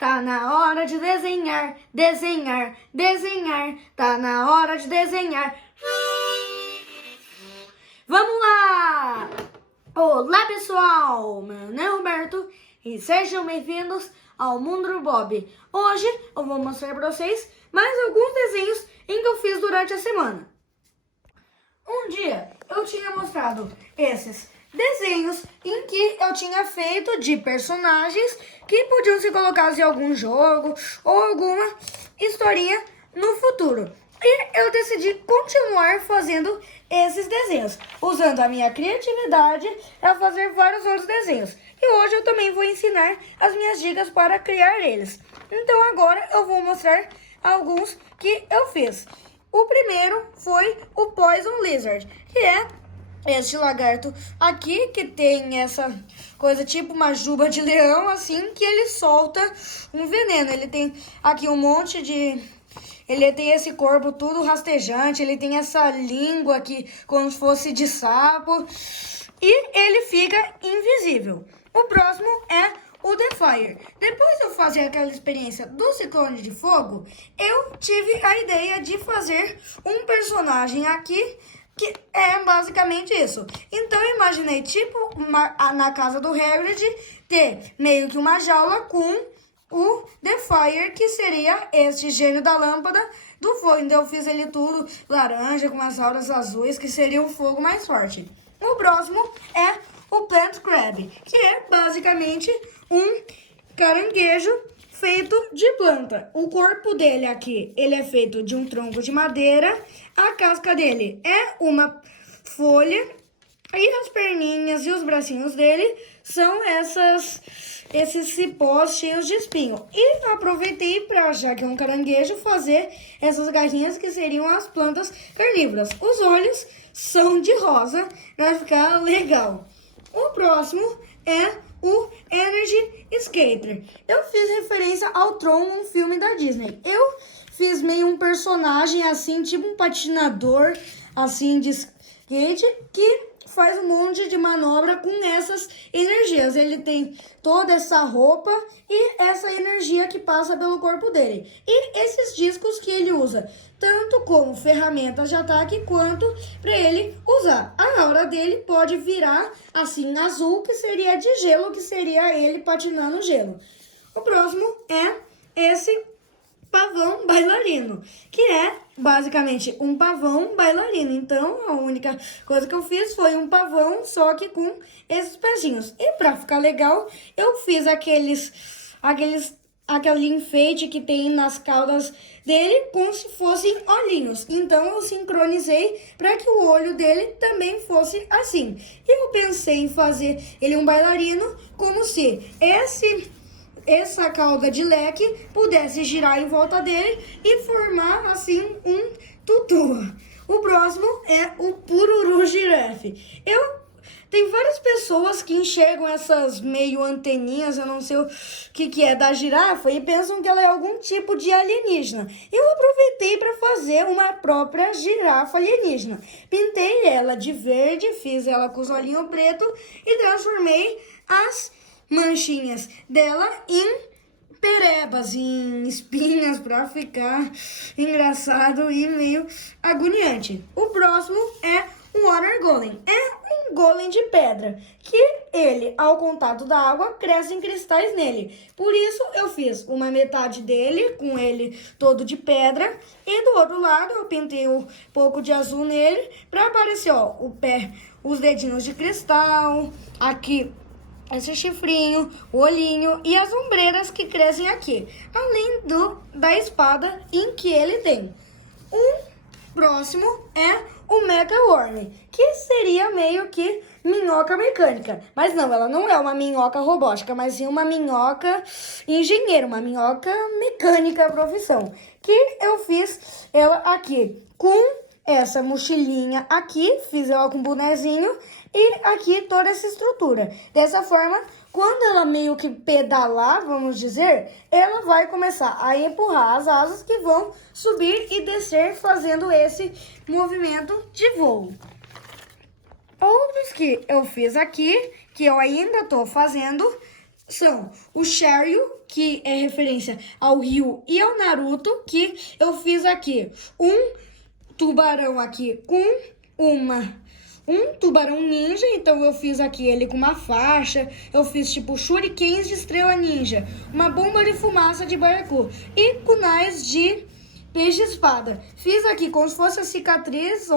Tá na hora de desenhar, desenhar, desenhar. Tá na hora de desenhar. Vamos lá! Olá, pessoal! Meu nome é Roberto e sejam bem-vindos ao Mundo do Bob. Hoje eu vou mostrar para vocês mais alguns desenhos em que eu fiz durante a semana. Um dia eu tinha mostrado esses desenhos em que eu tinha feito de personagens que podiam ser colocados em algum jogo ou alguma historinha no futuro. E eu decidi continuar fazendo esses desenhos, usando a minha criatividade para fazer vários outros desenhos. E hoje eu também vou ensinar as minhas dicas para criar eles. Então agora eu vou mostrar alguns que eu fiz. O primeiro foi o Poison Lizard, que é este lagarto aqui, que tem essa coisa tipo uma juba de leão, assim, que ele solta um veneno. Ele tem aqui um monte de... Ele tem esse corpo tudo rastejante, ele tem essa língua aqui como se fosse de sapo. E ele fica invisível. O próximo é o The Fire. Depois de eu fazer aquela experiência do ciclone de fogo, eu tive a ideia de fazer um personagem aqui que é basicamente isso. Então eu imaginei, tipo, na casa do Hagrid, ter meio que uma jaula com o The Fire, que seria este gênio da lâmpada do fogo. Então eu fiz ele tudo laranja, com as auras azuis, que seria o fogo mais forte. O próximo é o Plant Crab, que é basicamente um caranguejo feito de planta. O corpo dele aqui, ele é feito de um tronco de madeira. A casca dele é uma folha. E as perninhas e os bracinhos dele são esses cipós cheios de espinho. E aproveitei para, já que é um caranguejo, fazer essas garrinhas que seriam as plantas carnívoras. Os olhos são de rosa, vai ficar legal. O próximo é o Energy Skater. Eu fiz referência ao Tron, um filme da Disney. Eu fiz meio um personagem assim, tipo um patinador assim de skate, que faz um monte de manobra com essas energias. Ele tem toda essa roupa e essa energia que passa pelo corpo dele. E esses discos que ele usa, tanto como ferramentas de ataque, quanto para ele usar. A aura dele pode virar assim azul, que seria de gelo, que seria ele patinando gelo. O próximo é esse pavão bailarino, que é basicamente um pavão bailarino. Então, a única coisa que eu fiz foi um pavão, só que com esses pezinhos. E pra ficar legal, eu fiz aquele enfeite que tem nas caudas dele, como se fossem olhinhos. Então, eu sincronizei para que o olho dele também fosse assim. E eu pensei em fazer ele um bailarino, como se essa cauda de leque pudesse girar em volta dele e formar assim um tutu. O próximo é o Pururu Girafe. Tem várias pessoas que enxergam essas meio anteninhas, eu não sei o que é da girafa, e pensam que ela é algum tipo de alienígena. Eu aproveitei para fazer uma própria girafa alienígena. Pintei ela de verde, fiz ela com os olhinhos pretos e transformei as manchinhas dela em perebas, em espinhas, para ficar engraçado e meio agoniante. O próximo é um Water Golem. É um golem de pedra, que ele, ao contato da água, cresce em cristais nele. Por isso eu fiz uma metade dele, com ele todo de pedra, e do outro lado eu pintei um pouco de azul nele, para aparecer, ó, o pé, os dedinhos de cristal, aqui esse chifrinho, o olhinho e as ombreiras que crescem aqui, além da espada em que ele tem. O próximo é o Mecha Worm, que seria meio que minhoca mecânica. Mas não, ela não é uma minhoca robótica, mas sim uma minhoca engenheiro, uma minhoca mecânica profissão. Que eu fiz ela aqui com essa mochilinha aqui, fiz ela com bonezinho e aqui toda essa estrutura. Dessa forma, quando ela meio que pedalar, vamos dizer, ela vai começar a empurrar as asas que vão subir e descer fazendo esse movimento de voo. Outros que eu fiz aqui, que eu ainda estou fazendo, são o Shiryu, que é referência ao Ryu e ao Naruto, que eu fiz aqui um tubarão aqui com um tubarão ninja, então eu fiz aqui ele com uma faixa, eu fiz tipo shurikens de estrela ninja, uma bomba de fumaça de baiacu e kunais de peixe-espada. Fiz aqui como se fosse a cicatriz,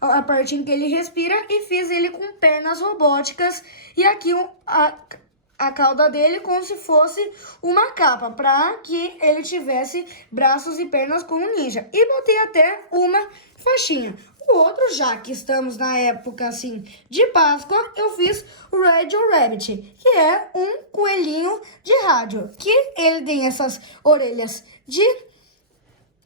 a parte em que ele respira, e fiz ele com pernas robóticas e aqui a cauda dele como se fosse uma capa, para que ele tivesse braços e pernas como ninja. E botei até uma faixinha. O outro, já que estamos na época assim de Páscoa, eu fiz o Radio Rabbit, que é um coelhinho de rádio, que ele tem essas orelhas de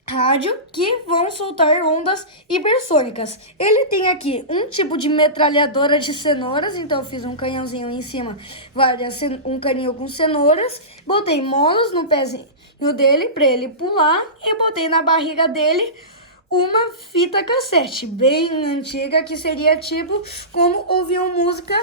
rádio que vão soltar ondas hipersônicas. Ele tem aqui um tipo de metralhadora de cenouras, então eu fiz um canhãozinho em cima, um caninho com cenouras, botei molas no pezinho dele para ele pular e botei na barriga dele uma fita cassete bem antiga, que seria tipo como ouviam música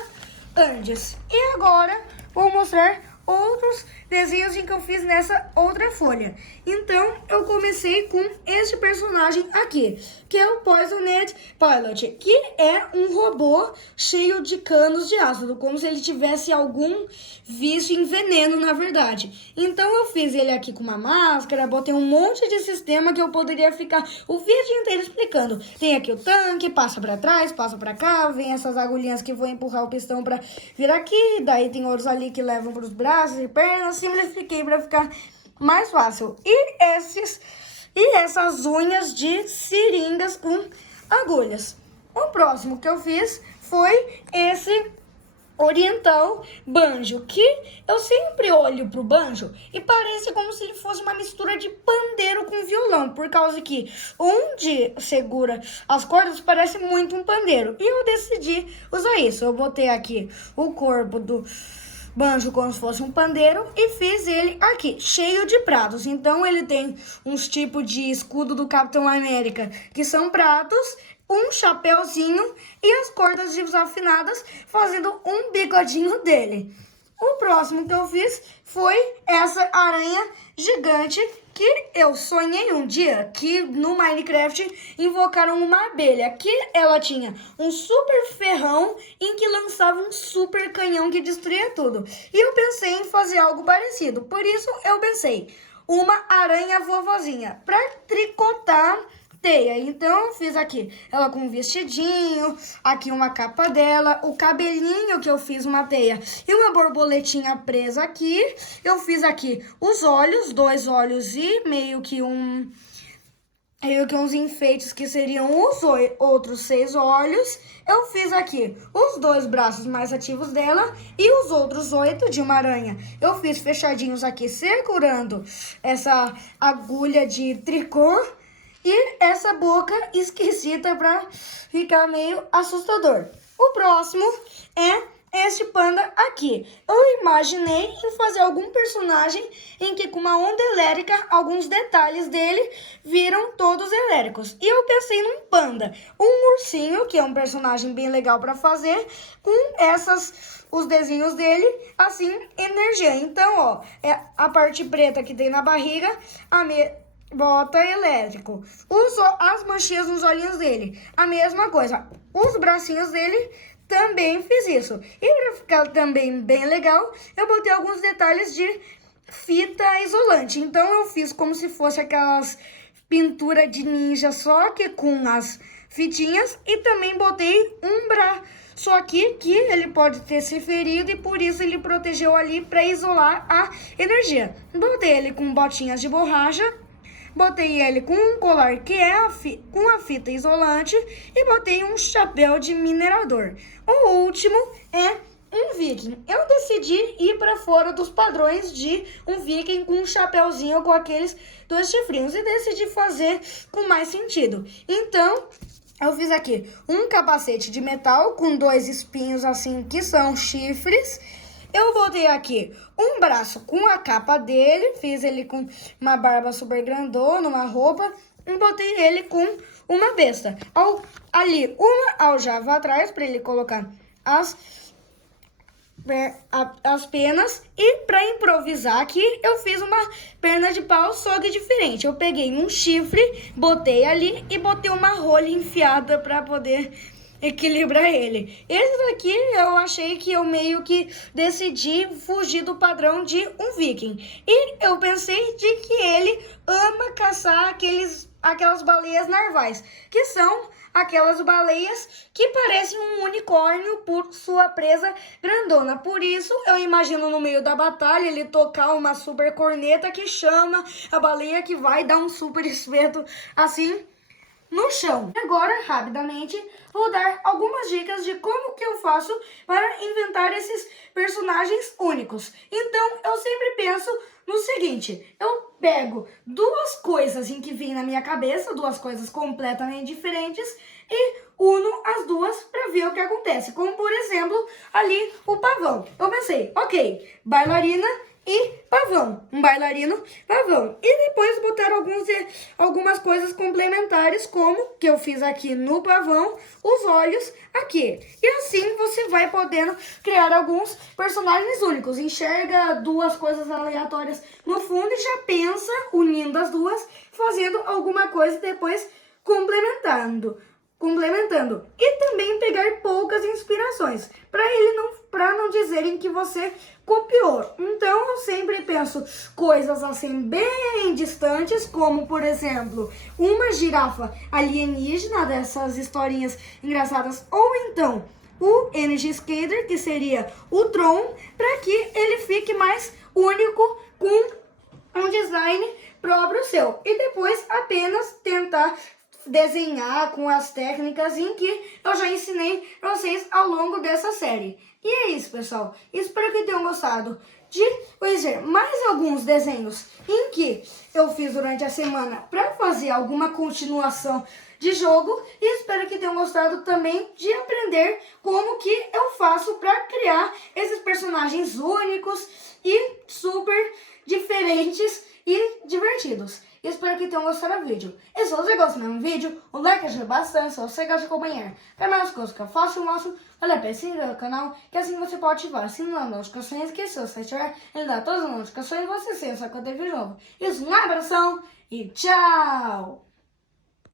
antes. E agora vou mostrar outros desenhos que eu fiz nessa outra folha. Então eu comecei com este personagem aqui, que é o Poisoned Pilot, que é um robô cheio de canos de ácido, como se ele tivesse algum vício em veneno, na verdade. Então eu fiz ele aqui com uma máscara, botei um monte de sistema que eu poderia ficar o vídeo inteiro explicando. Tem aqui o tanque, passa para trás, passa para cá, vem essas agulhinhas que vão empurrar o pistão para vir aqui, daí tem outros ali que levam para os braços e pernas. Simplifiquei para ficar mais fácil. E essas unhas de seringas com agulhas. O próximo que eu fiz foi esse oriental banjo, que eu sempre olho pro banjo e parece como se ele fosse uma mistura de pandeiro com violão, por causa que onde segura as cordas parece muito um pandeiro. E eu decidi usar isso. Eu botei aqui o corpo do banjo como se fosse um pandeiro e fiz ele aqui, cheio de pratos. Então ele tem uns tipos de escudo do Capitão América, que são pratos, um chapéuzinho e as cordas desafinadas fazendo um bigodinho dele. O próximo que eu fiz foi essa aranha gigante, que eu sonhei um dia que no Minecraft invocaram uma abelha, que ela tinha um super ferrão em que lançava um super canhão que destruía tudo. E eu pensei em fazer algo parecido, por isso eu pensei uma aranha vovozinha para tricotar teia. Então eu fiz aqui ela com um vestidinho, aqui uma capa dela, o cabelinho que eu fiz uma teia e uma borboletinha presa aqui. Eu fiz aqui os olhos, 2 olhos e meio que uns enfeites que seriam os outros 6 olhos. Eu fiz aqui os 2 braços mais ativos dela e os outros 8 de uma aranha. Eu fiz fechadinhos aqui segurando essa agulha de tricô. E essa boca esquisita para ficar meio assustador. O próximo é este panda aqui. Eu imaginei em fazer algum personagem em que com uma onda elétrica, alguns detalhes dele viram todos elétricos. E eu pensei num panda, um ursinho, que é um personagem bem legal para fazer, com os desenhos dele, assim, energia. Então, ó, é a parte preta que tem na barriga, bota elétrico. As manchinhas nos olhinhos dele, a mesma coisa. Os bracinhos dele, também fiz isso. E para ficar também bem legal, eu botei alguns detalhes de fita isolante. Então eu fiz como se fosse aquelas pinturas de ninja, só que com as fitinhas. E também botei um braço aqui que ele pode ter se ferido e por isso ele protegeu ali para isolar a energia. Botei ele com botinhas de borracha. Botei ele com um colar que é com a fita isolante e botei um chapéu de minerador. O último é um viking. Eu decidi ir para fora dos padrões de um viking com um chapéuzinho com aqueles 2 chifrinhos e decidi fazer com mais sentido. Então, eu fiz aqui um capacete de metal com 2 espinhos assim que são chifres. Eu botei aqui um braço com a capa dele, fiz ele com uma barba super grandona, uma roupa, e botei ele com uma besta. Ali, uma aljava atrás para ele colocar as as penas e para improvisar aqui eu fiz uma perna de pau só que diferente. Eu peguei um chifre, botei ali e botei uma rolha enfiada para poder equilibrar ele. Esse daqui eu achei que eu meio que decidi fugir do padrão de um viking. E eu pensei de que ele ama caçar aquelas baleias narvais, que são aquelas baleias que parecem um unicórnio por sua presa grandona. Por isso, eu imagino no meio da batalha ele tocar uma super corneta que chama a baleia que vai dar um super espeto assim no chão. Agora, rapidamente, vou dar algumas dicas de como que eu faço para inventar esses personagens únicos. Então, eu sempre penso no seguinte: eu pego duas coisas em que vem na minha cabeça, duas coisas completamente diferentes, e uno as duas para ver o que acontece. Como, por exemplo, ali o pavão. Eu pensei, ok, bailarina e pavão, um bailarino, pavão. E depois botar algumas coisas complementares, como que eu fiz aqui no pavão, os olhos aqui. E assim você vai podendo criar alguns personagens únicos. Enxerga duas coisas aleatórias no fundo e já pensa, unindo as duas, fazendo alguma coisa e depois complementando. E também pegar poucas inspirações, para não dizerem que você copiou. Então eu sempre penso coisas assim bem distantes, como por exemplo, uma girafa alienígena dessas historinhas engraçadas, ou então o Energy Skater, que seria o Tron, para que ele fique mais único com um design próprio seu. E depois apenas tentar desenhar com as técnicas em que eu já ensinei para vocês ao longo dessa série. E é isso, pessoal. Espero que tenham gostado de conhecer mais alguns desenhos em que eu fiz durante a semana para fazer alguma continuação de jogo. E espero que tenham gostado também de aprender como que eu faço para criar esses personagens únicos e super diferentes e divertidos. Espero que tenham gostado do vídeo. E se você gostou do meu vídeo, o like ajuda bastante. Se você gosta de acompanhar mais coisas que eu faço, vale a pena se inscrever no canal, que assim você pode ativar o sininho das notificações, que se você tiver, ele dá todas as notificações e você sempre sabe quando tem vídeo novo. Isso, um abração e tchau!